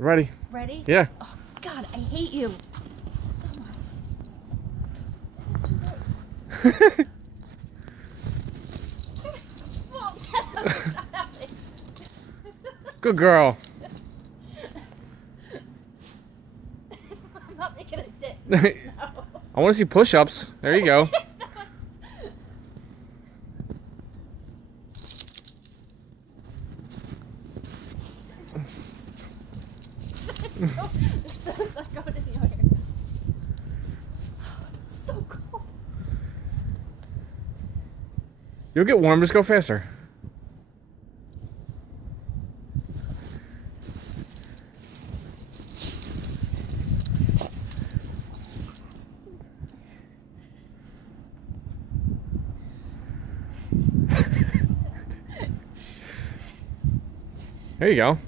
Ready? Ready? Yeah. Oh, God, I hate you so much. This is too big. Well, shut up. It's not happening. Good girl. I'm not making a dip in the snow. I want to see push-ups. There you go. The snow's not going anywhere. It's so cold. You'll get warm. Just go faster. There you go.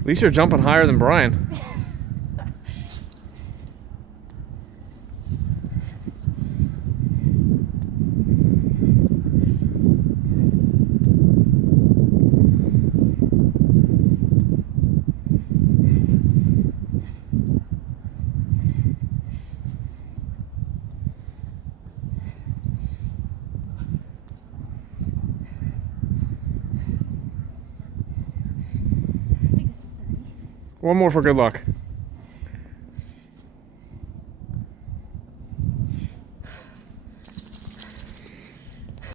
At least you're jumping higher than Brian. I think this is 30. One more for good luck.